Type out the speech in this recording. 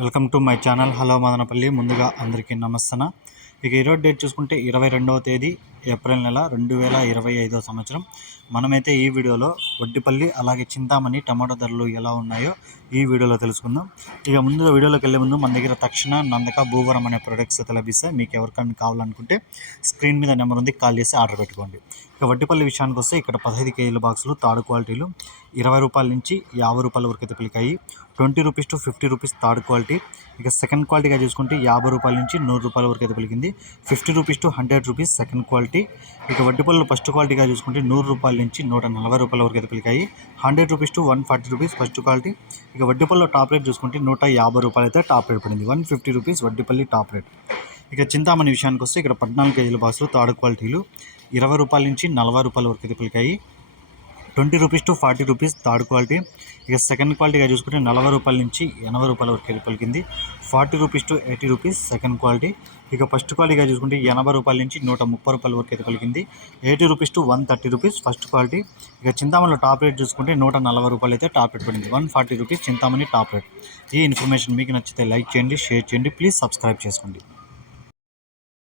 Welcome to my channel. Hello Madanapalle. ముందుగా అందరికీ నమస్తన. ఇక ఈరోజు డేట్ చూసుకుంటే ఇరవై రెండవ తేదీ ఏప్రిల్ నెల రెండు వేల ఇరవై ఐదో సంవత్సరం. మనమైతే ఈ వీడియోలో వడ్డిపల్లి అలాగే చింతామణి టమాటో ధరలు ఎలా ఉన్నాయో ఈ వీడియోలో తెలుసుకుందాం. ఇక ముందుగా వీడియోలోకి వెళ్ళే ముందు మన దగ్గర తక్షణ నందక భూవరం అనే ప్రొడక్ట్స్ అయితే లభిస్తాయి. మీకు ఎవరికైనా కావాలనుకుంటే స్క్రీన్ మీద నెంబర్ ఉంది కాల్ చేసి ఆర్డర్ పెట్టుకోండి. ఇక వడ్డిపల్లి విషయానికి వస్తే ఇక్కడ పదహైదు కేజీల బాక్సులు తాడు క్వాలిటీలు ఇరవై రూపాయల నుంచి యాభై రూపాయల వరకు అయితే పిలికాయి. Twenty rupees to fifty rupees third quality. ఇక సెకండ్ క్వాలిటీగా చూసుకుంటే యాభై రూపాయల నుంచి నూరు రూపాయల వరకు అయితే పలికింది. Fifty rupees to hundred rupees second quality. ఇక వడ్డీపల్లి ఫస్ట్ క్వాలిటీగా చూసుకుంటే నూరు రూపాయల నుంచి నూట నలభై రూపాయల వరకు అయితే పెరిగాయి hundred rupees to one forty rupees first quality. ఇక వడ్డీపల్లిలో టాప్ రేట్ చూసుకుంటే నూట యాభై రూపాయలు అయితే టాప్ రేట్ పడింది. One fifty rupees Vaddipalli top rate. ఇక చింతామణి విషయానికి వస్తే ఇక్కడ పద్నాలుగు కేజీల బాక్సులు థర్డ్ క్వాలిటీలు. ఇరవై రూపాయల నుంచి నలభై రూపాయల వరకు అయితే పలికాయి. Twenty rupees to forty rupees third quality. ఇక సెకండ్ క్వాలిటీగా చూసుకుంటే నలభై రూపాయల నుంచి ఎనభై రూపాయల వరకు అయితే పలికింది. Forty rupees to eighty rupees second quality. ఇక ఫస్ట్ క్వాలిటీగా చూసుకుంటే ఎనభై రూపాయల నుంచి నూట ముప్పై రూపాయల వరకు అయితే పలికింది. Eighty rupees to one thirty rupees first quality. ఇక చింతామణిలో టాప్ రేట్ చూసుకుంటే నూట నలభై రూపాయలు అయితే టాప్ రేట్ పడింది. One forty rupees Chintamani top rate. ఈ ఇన్ఫర్మేషన్ మీకు నచ్చితే లైక్ చేయండి షేర్ చేయండి ప్లీజ్ సబ్స్క్రైబ్ చేసుకోండి.